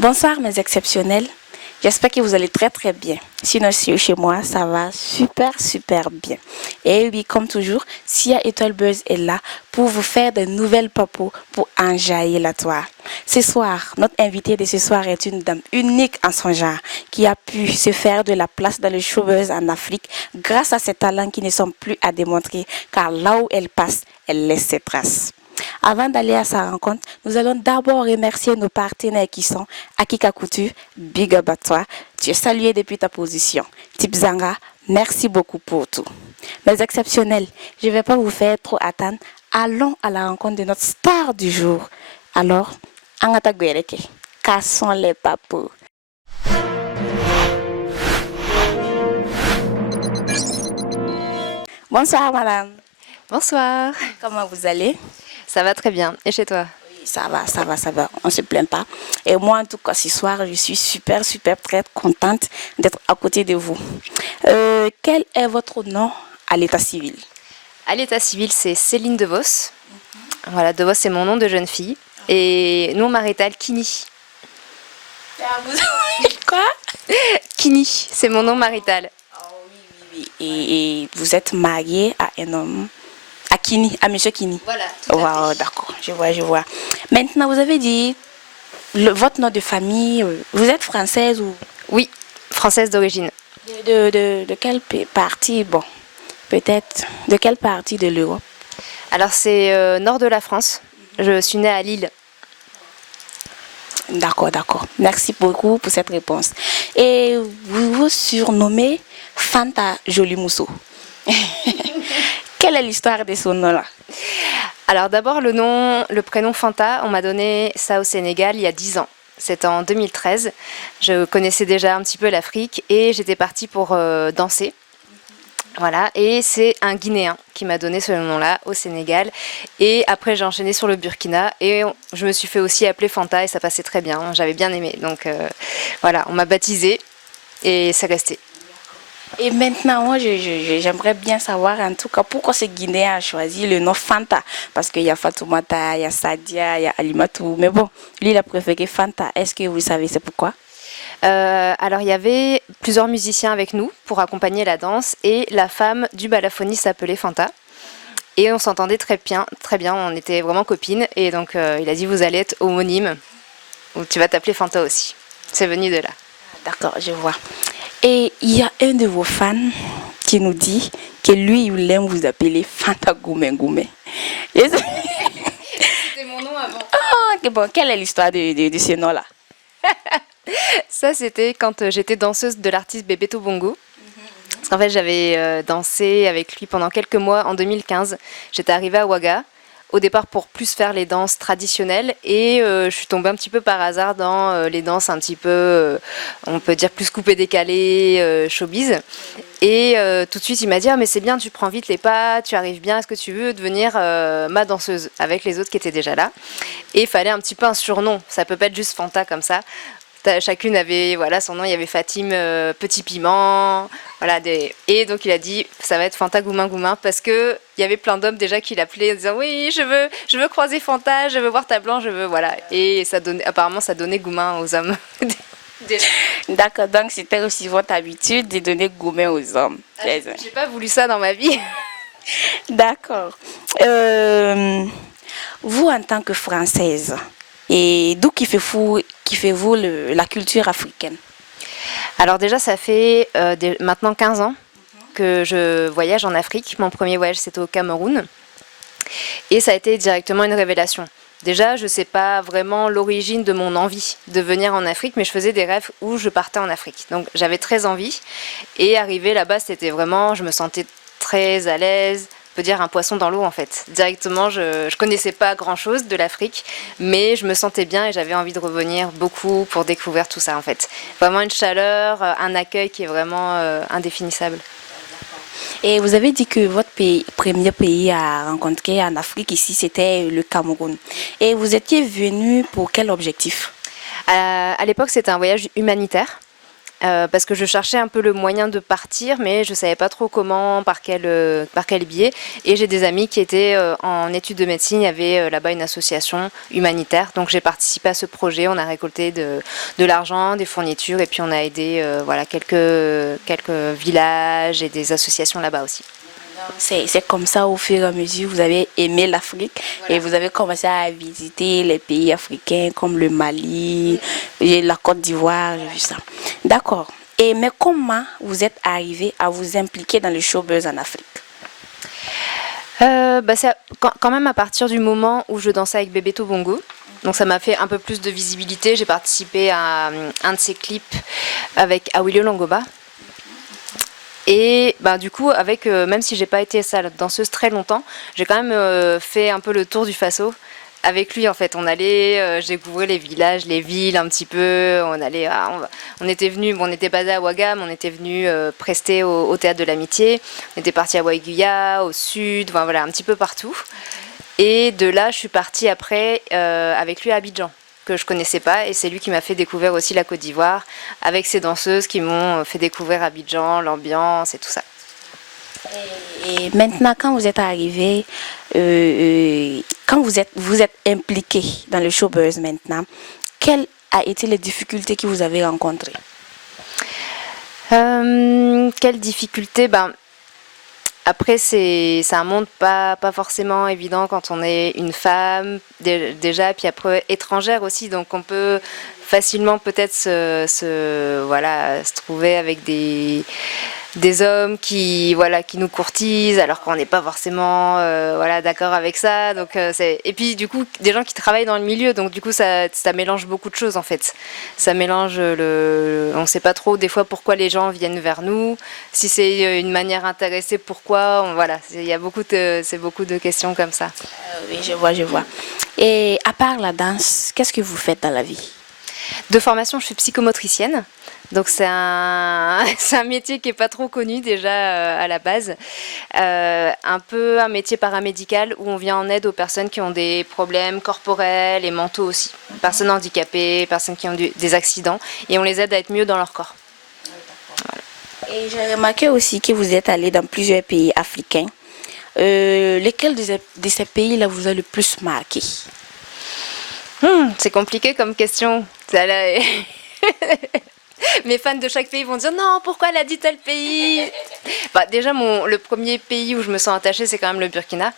Bonsoir mes exceptionnels, j'espère que vous allez très très bien. Sinon chez moi ça va super bien. Et oui comme toujours, Sia Étoile Buzz est là pour vous faire de nouvelles papos pour enjailler la toile. Ce soir, notre invitée de ce soir est une dame unique en son genre qui a pu se faire de la place dans le showbiz en Afrique grâce à ses talents qui ne sont plus à démontrer car là où elle passe, elle laisse ses traces. Avant d'aller à sa rencontre, nous allons d'abord remercier nos partenaires qui sont Akika Couture, Big Up à toi, tu es salué depuis ta position. Tipzanga, merci beaucoup pour tout. Mais exceptionnels, je ne vais pas vous faire trop attendre. Allons à la rencontre de notre star du jour. Alors, Angata Guereke, cassons les papous. Bonsoir madame, Bonsoir, comment vous allez? ça va très bien. Et chez toi? Oui, ça va, on ne se plaint pas. Et moi, en tout cas, ce soir, je suis super, très contente d'être à côté de vous. Quel est votre nom à l'état civil? À l'état civil, c'est Céline DeVos. Voilà, DeVos, c'est mon nom de jeune fille. Et nom marital, Kini. Quoi? Kini, c'est mon nom marital. Oui. Et vous êtes mariée à un homme, à Kini, à monsieur Kini. Voilà, tout à Wow, fait. d'accord, je vois. Maintenant, vous avez dit votre nom de famille, vous êtes française ou Oui, française d'origine. de quelle partie, bon, peut-être, de quelle partie de l'Europe? Alors, c'est nord de la France. Je suis née à Lille. D'accord. Merci beaucoup pour cette réponse. Et vous vous surnommez Fanta Jolie Mousseau. Quelle est l'histoire de ce nom-là? Alors, d'abord, le prénom Fanta, on m'a donné ça au Sénégal il y a 10 ans. C'était en 2013. Je connaissais déjà un petit peu l'Afrique et j'étais partie pour danser. Voilà, et c'est un Guinéen qui m'a donné ce nom-là au Sénégal. Et après, j'ai enchaîné sur le Burkina et je me suis fait aussi appeler Fanta et ça passait très bien. J'avais bien aimé. Donc voilà, on m'a baptisée et c'est resté. Et maintenant, moi, j'aimerais bien savoir en tout cas pourquoi ce Guinéen a choisi le nom Fanta. Parce qu'il y a Fatoumata, il y a Sadia, il y a Alimatou. Mais bon, lui, il a préféré Fanta. Est-ce que vous savez c'est pourquoi? Alors, il y avait plusieurs musiciens avec nous pour accompagner la danse et la femme du balafoniste s'appelait Fanta. Et on s'entendait très bien, on était vraiment copines. Et donc, il a dit, vous allez être homonyme, ou tu vas t'appeler Fanta aussi. C'est venu de là. D'accord, je vois. Et il y a un de vos fans qui nous dit que lui, il aime vous appeler Fanta Goumé Goumé. C'était mon nom avant. Ok, bon, quelle est l'histoire de ce nom-là? Ça, c'était quand j'étais danseuse de l'artiste Bebeto Bongo. Parce qu'en fait, j'avais dansé avec lui pendant quelques mois en 2015. J'étais arrivée à Ouaga, au départ pour plus faire les danses traditionnelles. Et je suis tombée un petit peu par hasard dans les danses un petit peu, on peut dire plus coupé-décalé, showbiz. Et tout de suite, il m'a dit, ah, mais c'est bien, tu prends vite les pas, tu arrives bien, est-ce que tu veux devenir ma danseuse avec les autres qui étaient déjà là? Et il fallait un petit peu un surnom, ça peut pas être juste Fanta comme ça. Chacune avait voilà son nom, il y avait Fatime Petit Piment, voilà et donc il a dit ça va être Fanta Goumin Goumin parce que il y avait plein d'hommes déjà qui l'appelaient en disant oui je veux croiser Fanta, je veux voir ta blanche, je veux voilà et ça donnait apparemment ça donnait Goumin aux hommes. D'accord, donc c'était aussi votre habitude de donner gourmet aux hommes. J'ai pas voulu ça dans ma vie. D'accord. Vous, en tant que Française, et d'où kiffez-vous la culture africaine? Alors déjà ça fait maintenant 15 ans que je voyage en Afrique. Mon premier voyage c'était au Cameroun. Et ça a été directement une révélation. Déjà, je ne sais pas vraiment l'origine de mon envie de venir en Afrique, mais je faisais des rêves où je partais en Afrique. Donc j'avais très envie. Et arrivé là-bas, c'était vraiment, je me sentais très à l'aise. On peut dire un poisson dans l'eau en fait. Directement, je ne connaissais pas grand-chose de l'Afrique, mais je me sentais bien et j'avais envie de revenir beaucoup pour découvrir tout ça en fait. Vraiment une chaleur, un accueil qui est vraiment indéfinissable. Et vous avez dit que votre premier pays à rencontrer en Afrique ici, c'était le Cameroun. Et vous étiez venu pour quel objectif? À l'époque, c'était un voyage humanitaire. parce que je cherchais un peu le moyen de partir, mais je savais pas trop comment, par quel biais. Et j'ai des amis qui étaient en études de médecine. Il y avait là-bas une association humanitaire, donc j'ai participé à ce projet. On a récolté de l'argent, des fournitures, et puis on a aidé voilà, quelques villages et des associations là-bas aussi. C'est comme ça, au fur et à mesure, vous avez aimé l'Afrique et vous avez commencé à visiter les pays africains comme le Mali, et la Côte d'Ivoire, j'ai vu ça. D'accord. Et mais comment vous êtes arrivé à vous impliquer dans le showbiz en Afrique? C'est quand même à partir du moment où je dansais avec Bebeto Bongo. Donc ça m'a fait un peu plus de visibilité. J'ai participé à un de ses clips avec Awilo Longoba. Et du coup, même si j'ai pas été danseuse très longtemps, j'ai quand même fait un peu le tour du Faso. Avec lui, en fait, on allait, j'ai découvert les villages, les villes un petit peu. On était venu, on était basé à Ouagam, on était venu prester au théâtre de l'Amitié. On était parti à Waiguya, au sud, voilà, un petit peu partout. Et de là, je suis partie après avec lui à Abidjan, que je connaissais pas, et c'est lui qui m'a fait découvrir aussi la Côte d'Ivoire, avec ses danseuses qui m'ont fait découvrir Abidjan, l'ambiance et tout ça. Et maintenant, quand vous êtes arrivé, quand vous êtes impliqué dans le showbiz maintenant, quelles a été les difficultés que vous avez rencontrées? Quelles difficultés? Après, c'est un monde pas forcément évident quand on est une femme déjà, puis après étrangère aussi, donc on peut facilement peut-être se trouver avec des hommes qui nous courtisent alors qu'on n'est pas forcément d'accord avec ça. Donc et puis du coup des gens qui travaillent dans le milieu, donc du coup ça mélange beaucoup de choses en fait. Ça mélange on sait pas trop des fois pourquoi les gens viennent vers nous, si c'est une manière intéressée, pourquoi il y a beaucoup de questions comme ça. Oui, je vois. Et à part la danse, qu'est-ce que vous faites dans la vie? De formation, je suis psychomotricienne. Donc c'est un métier qui est pas trop connu déjà à la base. Un peu un métier paramédical où on vient en aide aux personnes qui ont des problèmes corporels et mentaux aussi. Personnes handicapées, personnes qui ont des accidents, et on les aide à être mieux dans leur corps. Et j'ai remarqué aussi que vous êtes allé dans plusieurs pays africains. Lesquels de ces pays-là vous a le plus marqué? C'est compliqué comme question. Mes fans de chaque pays vont dire non, pourquoi elle a dit tel pays? Déjà, le premier pays où je me sens attachée, c'est quand même le Burkina,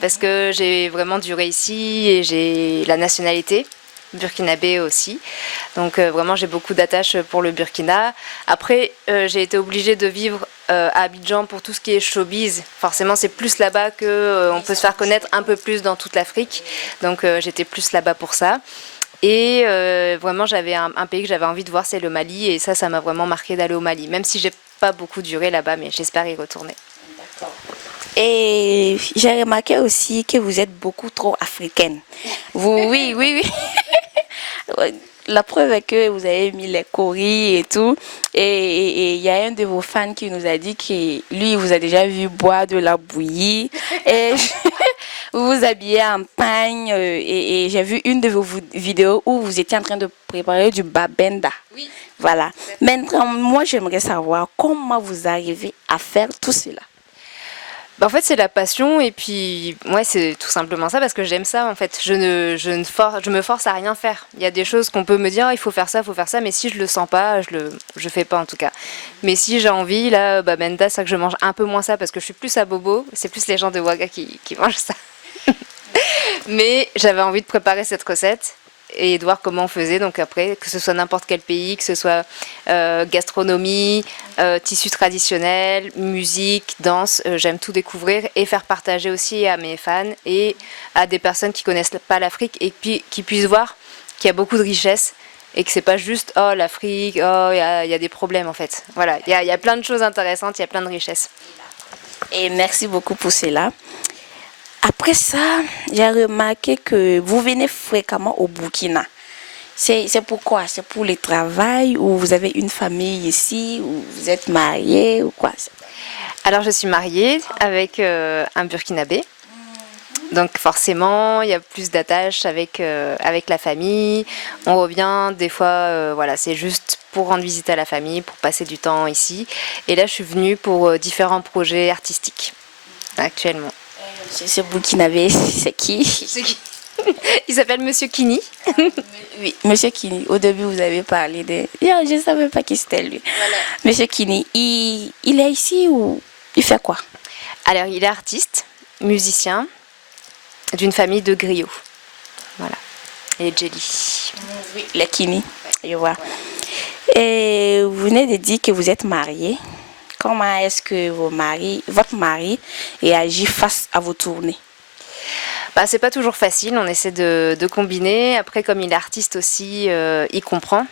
parce que j'ai vraiment duré ici et j'ai la nationalité burkinabé aussi. Donc vraiment, j'ai beaucoup d'attache pour le Burkina. Après, j'ai été obligée de vivre à Abidjan pour tout ce qui est showbiz. Forcément, c'est plus là-bas qu'on peut se faire connaître un peu plus dans toute l'Afrique. Donc j'étais plus là-bas pour ça. Et vraiment, j'avais un pays que j'avais envie de voir, c'est le Mali. Et ça m'a vraiment marqué d'aller au Mali. Même si j'ai pas beaucoup duré là-bas, mais j'espère y retourner. D'accord. Et j'ai remarqué aussi que vous êtes beaucoup trop africaine. Oui. La preuve est que vous avez mis les coris et tout. Et il y a un de vos fans qui nous a dit que lui, il vous a déjà vu boire de la bouillie. Et vous vous habillez en pagne. Et j'ai vu une de vos vidéos où vous étiez en train de préparer du babenda. Oui. Voilà. Maintenant, moi, j'aimerais savoir comment vous arrivez à faire tout cela. En fait, c'est la passion, et puis c'est tout simplement ça, parce que j'aime ça en fait. Je me force à rien faire. Il y a des choses qu'on peut me dire, il faut faire ça, mais si je le sens pas, je fais pas en tout cas. Mais si j'ai envie, là, babenda, c'est ça que je mange un peu moins ça, parce que je suis plus à bobo. C'est plus les gens de Ouaga qui mangent ça. Mais j'avais envie de préparer cette recette et de voir comment on faisait. Donc après, que ce soit n'importe quel pays, que ce soit gastronomie, tissus traditionnels, musique, danse, j'aime tout découvrir et faire partager aussi à mes fans et à des personnes qui connaissent pas l'Afrique, et puis qui puissent voir qu'il y a beaucoup de richesses et que c'est pas juste oh l'Afrique, oh il y a des problèmes en fait. Voilà, il y a plein de choses intéressantes, il y a plein de richesses. Et merci beaucoup pour cela. Après ça, j'ai remarqué que vous venez fréquemment au Burkina. C'est pourquoi? C'est pour le travail, ou vous avez une famille ici, ou vous êtes marié, ou quoi? Alors je suis mariée avec un Burkinabé. Donc forcément, il y a plus d'attaches avec la famille. On revient, des fois, voilà, c'est juste pour rendre visite à la famille, pour passer du temps ici. Et là, je suis venue pour différents projets artistiques, actuellement. C'est burkinabé, c'est qui? Il s'appelle Monsieur Kini. Oui, Monsieur Kini. Au début, vous avez parlé de... Je ne savais pas qui c'était lui. Voilà. Monsieur Kini, il est ici ou il fait quoi? Alors, il est artiste, musicien, d'une famille de griots. Voilà. Et Jelly. Oui, les Kini. Je vois. Et vous venez de dire que vous êtes marié. Comment est-ce que votre mari réagit face à vos tournées? Bah, c'est pas toujours facile, on essaie de combiner. Après, comme il est artiste aussi, il comprend.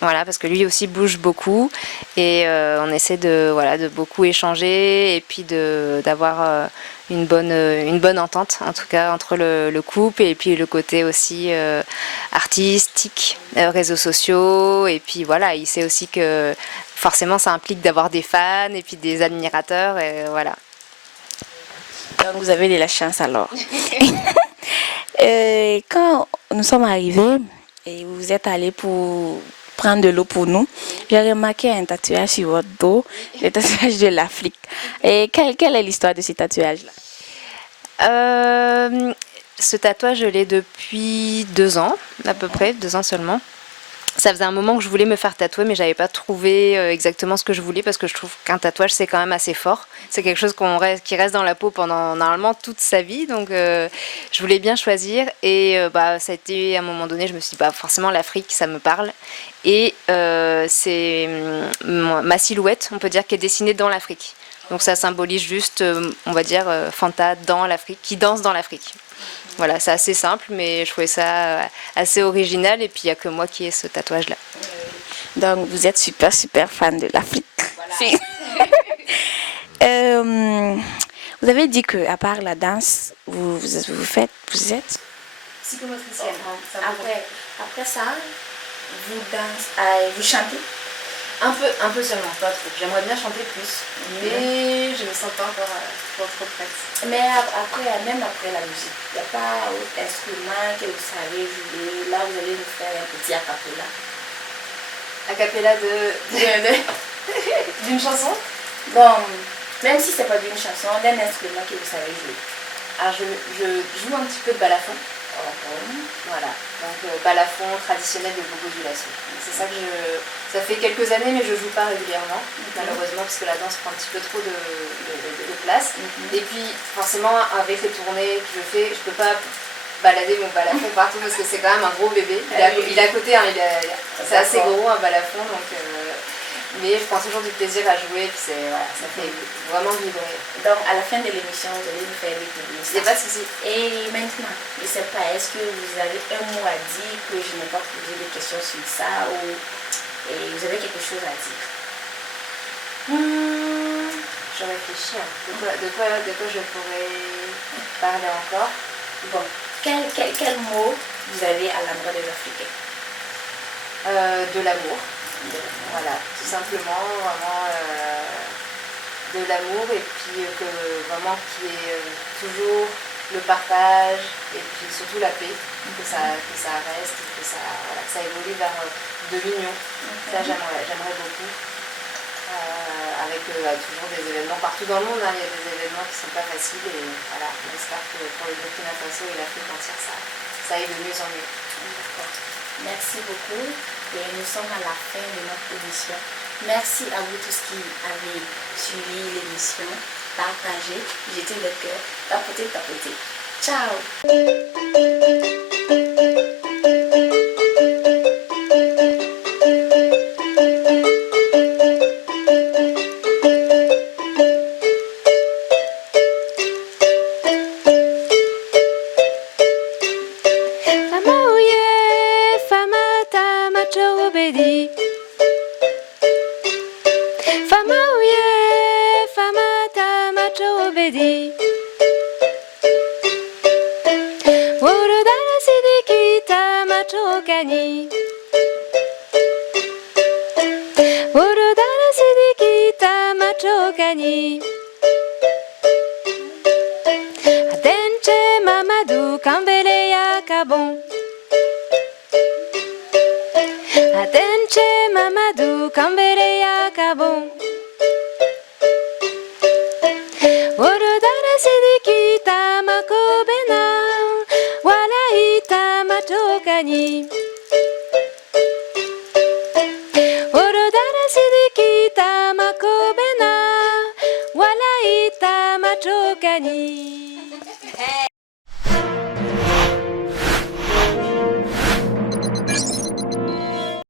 Voilà, parce que lui aussi bouge beaucoup et on essaie de beaucoup échanger et puis d'avoir une bonne entente, en tout cas, entre le couple et puis le côté aussi artistique, réseaux sociaux. Et puis voilà, il sait aussi que forcément ça implique d'avoir des fans et puis des admirateurs. Et voilà. Donc vous avez de la chance alors. Quand nous sommes arrivés et vous êtes allés pour prendre de l'eau pour nous, j'ai remarqué un tatouage sur votre dos, le tatouage de l'Afrique. Et quelle est l'histoire de ce tatouage-là? Ce tatouage, je l'ai depuis 2 ans, à peu près, 2 ans seulement. Ça faisait un moment que je voulais me faire tatouer, mais j'avais pas trouvé exactement ce que je voulais parce que je trouve qu'un tatouage c'est quand même assez fort. C'est quelque chose qui reste dans la peau pendant normalement toute sa vie, donc je voulais bien choisir et ça a été à un moment donné, je me suis dit forcément l'Afrique ça me parle et c'est ma silhouette, on peut dire, qui est dessinée dans l'Afrique. Donc ça symbolise juste, on va dire, Fanta dans l'Afrique, qui danse dans l'Afrique. Voilà, c'est assez simple, mais je trouvais ça assez original et puis il n'y a que moi qui ai ce tatouage-là. Donc vous êtes super fan de l'Afrique. Voilà. Si. Vous avez dit que à part la danse, vous êtes psychomotricienne. Après ça, vous chantez? Un peu seulement, pas trop. J'aimerais bien chanter plus, mais je ne me sens pas encore trop prête. Mais même après la musique, il n'y a pas d'autres instruments que vous savez jouer. Là, vous allez nous faire un petit acapella. Acapella d'une chanson? Bon, même si ce n'est pas d'une chanson, d'un instrument que vous savez jouer. Alors, je joue un petit peu de balafon. Voilà, donc balafon traditionnel de Bogo-Dioulasso. C'est ça que ça fait quelques années, mais je joue pas régulièrement, malheureusement, parce que la danse prend un petit peu trop de place. Et puis, forcément, avec les tournées que je fais, je peux pas balader mon balafon partout parce que c'est quand même un gros bébé. Il est à côté, hein, c'est assez gros un balafon, donc. Mais je prends toujours du plaisir à jouer, puis ça fait vraiment vibrer. Donc à la fin de l'émission, vous allez nous faire découvrir ça. Il n'y a pas de souci. Et maintenant, je ne sais pas, est-ce que vous avez un mot à dire que je n'ai pas posé de questions sur ça ou vous avez quelque chose à dire? Je réfléchis. De quoi je pourrais parler encore? Bon, quel mot vous avez à l'endroit de l'Africain? De l'amour. Voilà, tout simplement, vraiment de l'amour et puis que vraiment qu'il y ait toujours le partage et puis surtout la paix, que ça reste, que ça évolue vers de l'union. Ça j'aimerais beaucoup. Avec toujours des événements partout dans le monde, hein, il y a des événements qui ne sont pas faciles et voilà, on espère que pour le Burkina Faso et l'Afrique entière ça aille de mieux en mieux. D'accord. Merci beaucoup. Et nous sommes à la fin de notre émission. Merci à vous tous qui avez suivi l'émission, partagé, jeté le cœur, tapoté. Ciao! Adenche kambele ya kabon. Atenche Mamadou kambele ya kabon. Orodara sidiki tamako bena, wala ita matokani. Orodara sidiki tamako bena, wala ita matokani.